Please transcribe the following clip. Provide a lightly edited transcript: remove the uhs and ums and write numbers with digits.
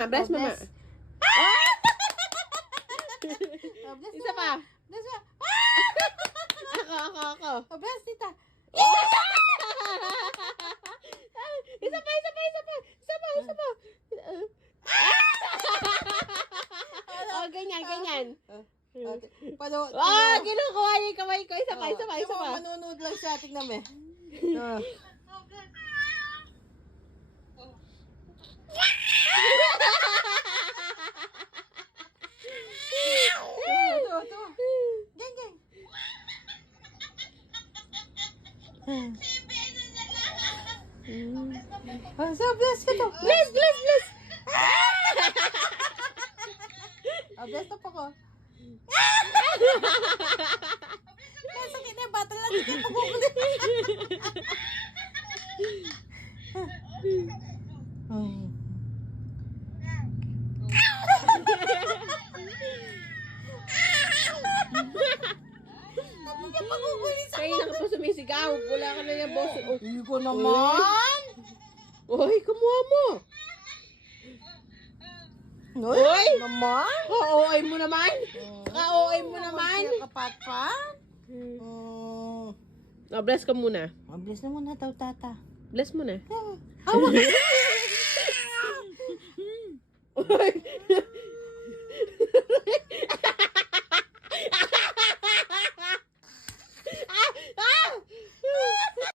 Bless mama. Bless. Bless Isa pa. Bless mo. Ako. Bless tita. Isa pa. Oh, ganyan. Okay. Panood. Kinukuha niya yung kamay ko. Isa pa. Manonood lang siya. Tignan mo. Ito. Geng. So, bless ka to. Bless. Bless na po ko. Sakit na yung bata lang. Hindi pa kukulit. Hindi pa kukulit sa Kaya na ka pa sumisigaw. Wala ka na yung boss. Hindi ko naman. Oy, kumuha mo. Uy, naman. Ka-OA mo naman. Kapatpat. Bless ka muna. Bless na muna daw, tata. Bless mo na. Hawak.